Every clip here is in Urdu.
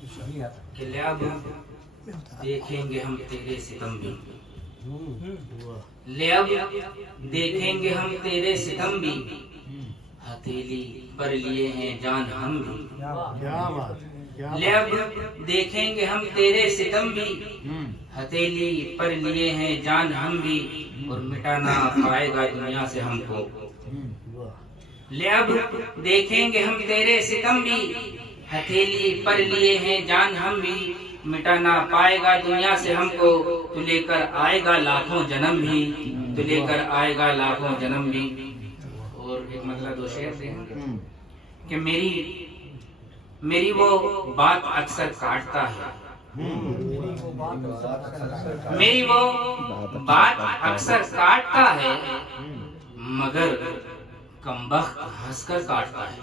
کہ لے دیکھیں گے ہم تیرے ستم بھی، لے اب دیکھیں گے ہم تیرے ستم بھی، ہتھیلی پر لیے ہیں جان ہم بھی، لے اب دیکھیں گے ہم تیرے ستم بھی، ہتھیلی پر لیے ہیں جان ہم بھی، اور مٹانا پائے گا دنیا سے ہم کو، لے اب دیکھیں گے ہم تیرے ستم بھی، ہتھیلی پر لیے ہیں جان ہم بھی، مٹانا پائے گا دنیا سے ہم کو، تو لے کر آئے گا لاکھوں جنم بھی، تو لے کر آئے گا لاکھوں جنم بھی۔ اور ایک مطلب دو شعر سے کہ میری وہ بات اکثر کاٹتا ہے، میری وہ بات اکثر کاٹتا ہے، مگر کمبخت ہنس کر کاٹتا ہے،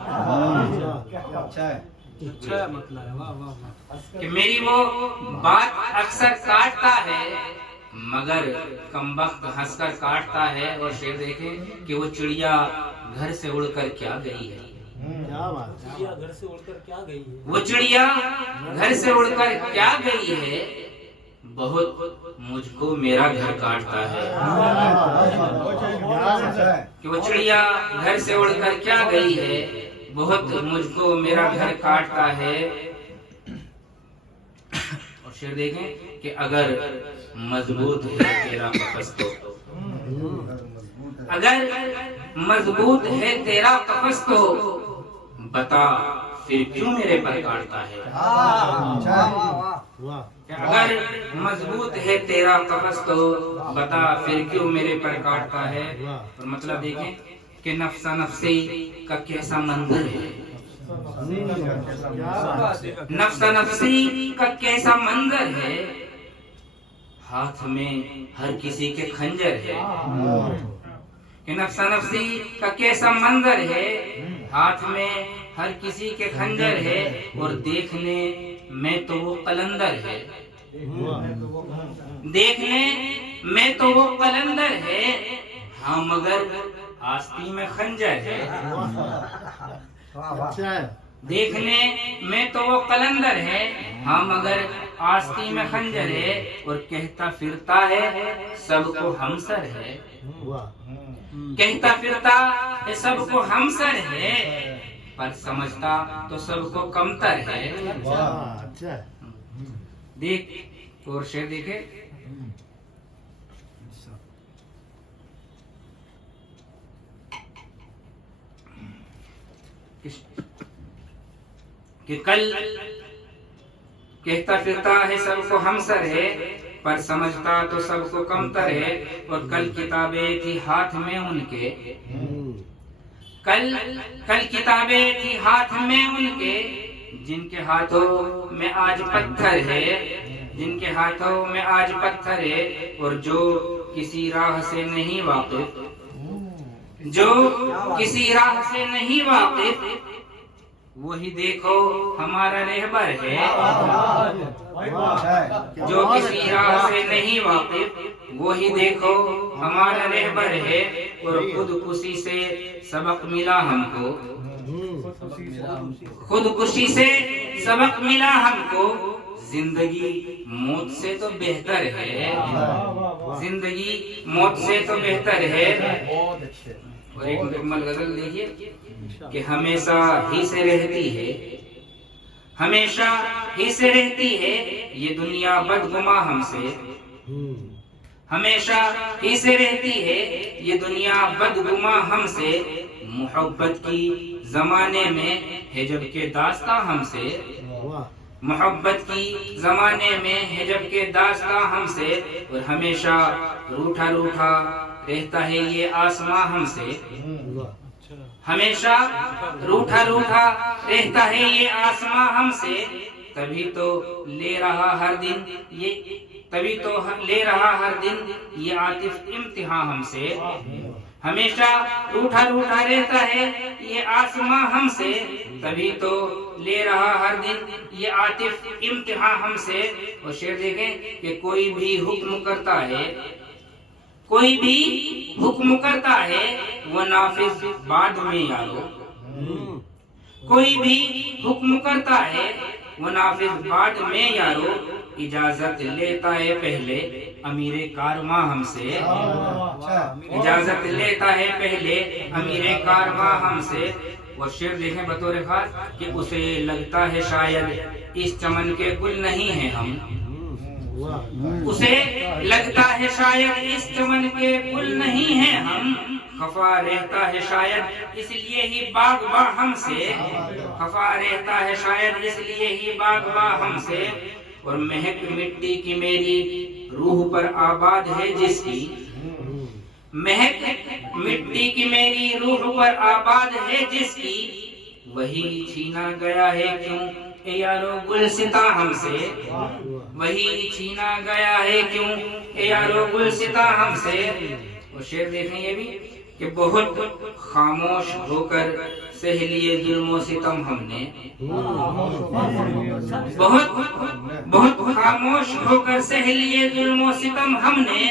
کہ میری وہ بات اکثر کاٹتا ہے مگر کمبخت ہنس کر کاٹتا ہے۔ اور شعر دیکھیں کہ وہ چڑیا گھر سے اڑ کر کیا گئی ہے، وہ چڑیا گھر سے اڑ کر کیا گئی ہے، بہت مجھ کو میرا گھر کاٹتا ہے، کہ وہ چڑیا گھر سے اڑ کر کیا گئی ہے، بہت مجھ کو میرا گھر کاٹتا ہے۔ اور شعر دیکھیں کہ اگر مضبوط ہے تیرا قفس تو، اگر مضبوط ہے تیرا قفس تو، بتا پھر کیوں میرے پر کاٹتا ہے، اگر مضبوط ہے تیرا قفس تو، بتا پھر کیوں میرے پر کاٹتا ہے۔ اور مطلب دیکھیں کہ نفسا نفسی کا کیسا منظر ہے، نفسا نفسی کا کیسا منظر ہے، ہاتھ میں ہر کسی کے خنجر ہے، کہ نفسا نفسی کا کیسا منظر ہے، ہاتھ میں ہر کسی کے خنجر ہے، اور دیکھنے میں تو وہ قلندر ہے، دیکھنے میں تو وہ قلندر ہے، ہاں مگر آستی میں خنجر ہے، دیکھنے میں تو وہ قلندر ہے، ہاں مگر آستی میں خنجر ہے، اور کہتا پھرتا ہے سب کو ہمسر ہے، کہتا پھرتا ہے سب کو ہمسر ہے، پر سمجھتا تو سب کو کمتر ہے۔ دیکھ اور شعر دیکھے کہ کل کہتا پھرتا ہے سب کو ہمسر ہے، پر سمجھتا تو سب کو کمتر ہے، اور کل کتابیں تھی ہاتھ میں ان کے، کل کتابیں تھی ہاتھ میں ان کے، جن کے ہاتھوں میں آج پتھر ہے، جن کے ہاتھوں میں آج پتھر ہے، اور جو کسی راہ سے نہیں واقف، جو کسی راہ سے نہیں واقف، وہی دیکھو ہمارا رہبر ہے، جو کسی راہ سے نہیں واقف، وہی دیکھو ہمارا رہبر ہے، اور خود کشی سے سبق ملا ہم کو، خود کشی سے سبق ملا ہم کو، زندگی موت سے تو بہتر ہے، زندگی موت سے تو بہتر ہے۔ اور ایک مکمل غزل دیکھیے کہ ہمیشہ ہی سے رہتی ہے، ہمیشہ ہی سے رہتی ہے یہ دنیا بدگماں ہم سے، ہمیشہ ہی سے رہتی ہے یہ دنیا بدگماں ہم سے، محبت کی زمانے میں ہے جب کہ داستاں ہم سے، محبت کی زمانے میں ہے جب کہ داستاں ہم سے، اور ہمیشہ روٹھا روٹھا رہتا ہے یہ آسماں ہم سے، ہمیشہ روٹھا روٹھا رہتا ہے یہ آسماں ہم سے، تبھی تو لے رہا ہر دن یہ، تبھی تو لے رہا ہر دن یہ عاطف امتحان ہم سے، ہمیشہ روٹھا روٹھا رہتا ہے یہ آسماں ہم سے، تبھی تو لے رہا ہر دن یہ عاطف امتحان ہم سے۔ اور شعر دیکھیں کہ کوئی بھی حکم کرتا ہے، کوئی بھی حکم کرتا ہے وہ نافذ بعد میں یارو، کوئی بھی حکم کرتا ہے وہ نافذ بعد میں یارو، اجازت لیتا ہے پہلے امیر کارواں ہم سے، اجازت لیتا ہے پہلے امیر کارواں ہم سے۔ وہ شعر دیکھیں بطور خاص کہ اسے لگتا ہے شاید اس چمن کے گل نہیں ہیں ہم، اسے لگتا ہے شاید اس چمن کے گل نہیں ہیں ہم، خفا رہتا ہے شاید اس لیے ہی باغباں ہم سے، خفا رہتا ہے شاید اس لیے ہی باغباں ہم سے۔ اور مہک مٹی کی میری روح پر آباد ہے جس کی، مہک مٹی کی میری روح پر آباد ہے جس کی، وہی چھینا گیا ہے کیوں اے یارو گلستاں ہم سے، وہی چھینا گیا ہے کیوں اے یارو گلستاں ہم سے۔ اور شعر دیکھیں یہ بھی کہ بہت خاموش ہو کر سہ لیے ظلم و ستم ہم نے، بہت خاموش ہو کر سہ لیے ظلم و ستم ہم نے،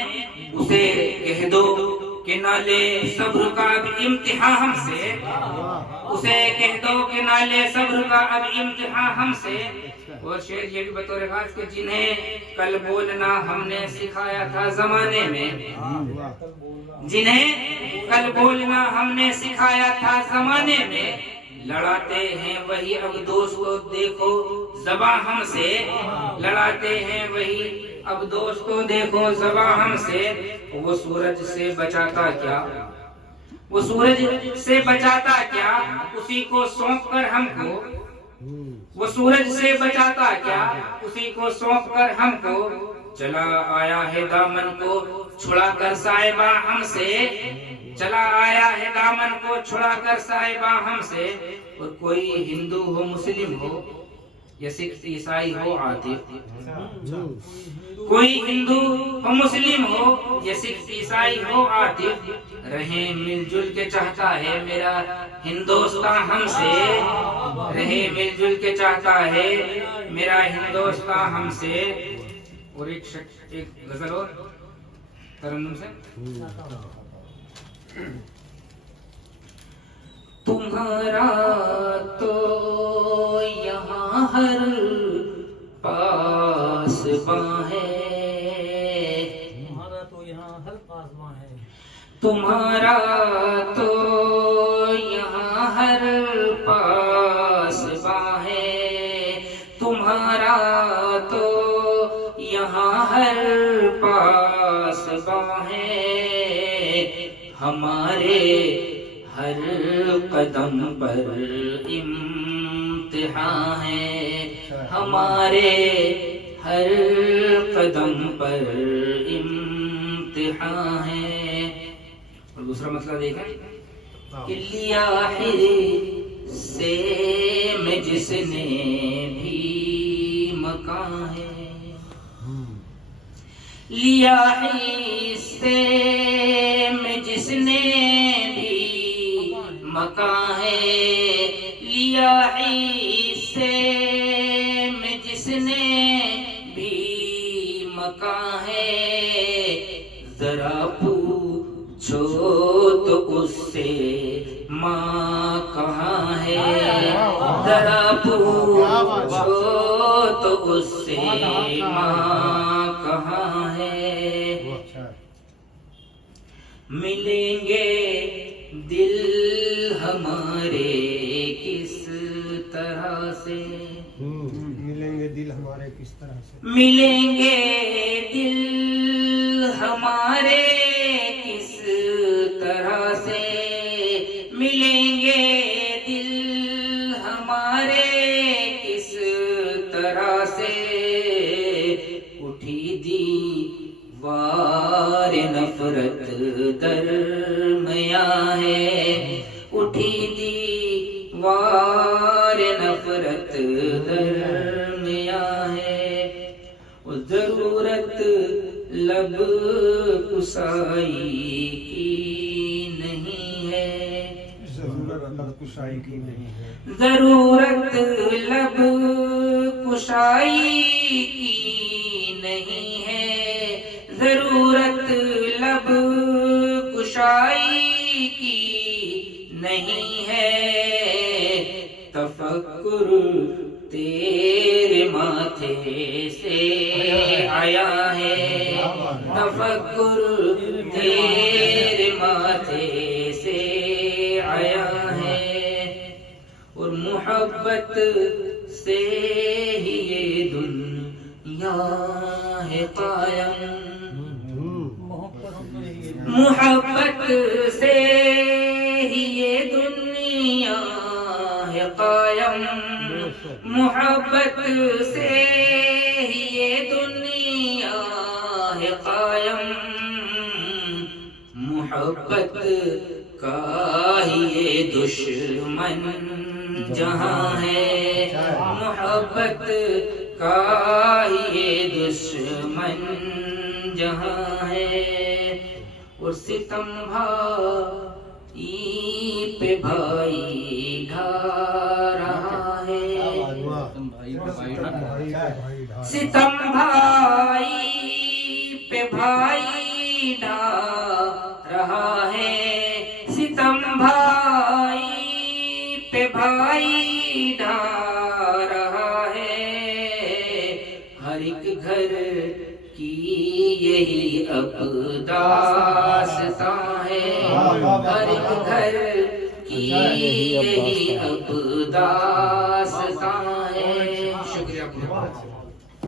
اسے کہہ دو کہ نہ لے صبر کا اب امتحان ہم سے، اسے کہہ دو کہ نہ لے صبر کا اب امتحان ہم سے۔ اور شعر یہ بھی بطور خاص کہ جنہیں کل بولنا ہم نے سکھایا تھا زمانے میں، جنہیں کل بولنا ہم نے سکھایا تھا زمانے میں، لڑاتے ہیں وہی اب دوستو دیکھو زباں ہم سے، لڑاتے ہیں وہی اب دوستو دیکھو زباں ہم سے۔ وہ سورج سے بچاتا کیا، وہ سورج سے بچاتا کیا اسی کو سونپ کر ہم کو، وہ سورج سے بچاتا کیا اسی کو سونپ کر ہم کو، چلا آیا ہے دامن کو چھڑا کر صاحبہ ہم سے، چلا آیا ہے دامن کو چھڑا کر صاحبہ ہم سے۔ اور کوئی ہندو ہو مسلم ہو یا سکھ عیسائی ہو عاطف، کوئی ہندو ہو مسلم ہو یا سکھ عیسائی ہو عاطف، رہیں مل جل کے چاہتا ہے میرا ہندوستان ہم سے، رہیں مل جل کے چاہتا ہے میرا ہندوستان ہم سے۔ اور ایک غزل اور ترنم سے، تمہارا تو یہاں ہر پاسباں ہے، تمہارا تو یہاں ہر پاسباں ہے، تمہارا تو یہاں ہر پاسباں ہے، تمہارا تو یہاں ہر پاسباں ہے، ہمارے ہر قدم پر امتحان ہے، ہمارے ہر قدم پر امتحان ہے۔ اور دوسرا مسئلہ دیکھیں کہ لیا حصے میں جس نے بھی مکان ہے، لیا حصے میں جس نے بھی مکان ہے، لیا حصے میں جس نے بھی مکان ہے، ذرا پوچھو تو اس سے ماں کہاں ہے، ذرا پوچھو تو اس سے ماں کہاں ہے، ملیں گے دل ہمارے کس طرح سے، ملیں گے دل ہمارے کس طرح سے، ملیں گے دل ہمارے کس طرح سے، ملیں گے دل ہمارے کس طرح سے، اٹھی دیوار نفرت درمیاں ہے، اٹھی دیوار نفرت درمیاں ہے، ضرورت لب کسائی کی نہیں ہے، ضرورت لب کشائی کی نہیں ہے، ضرورت لب کشائی کی نہیں ہے، ضرورت لب کشائی کی نہیں ہے، تفکر تیرے ماتھے سے آیا ہے، تفکر تیرے ماتھے سے آیا ہے، اور محبت سے ہی یہ دنیا ہے قائم، محبت سے ہی یہ دنیا ہے قائم، محبت سے ہی یہ دنیا ہے قائم، محبت کا ہی یہ دشمن جہاں ہے، محبت کا ہی یہ دشمن جہاں ہے، اور ستم بھائی پہ بھائی ڈھا رہا ہے، ستم بھائی پہ بھائی ڈھا رہا ہے، ستم بھائی پہ بھائی ڈھا رہا ہے، ہر ایک گھر کی یہی اب داستاں ہے، ہر ایک گھر کی یہی اب داستاں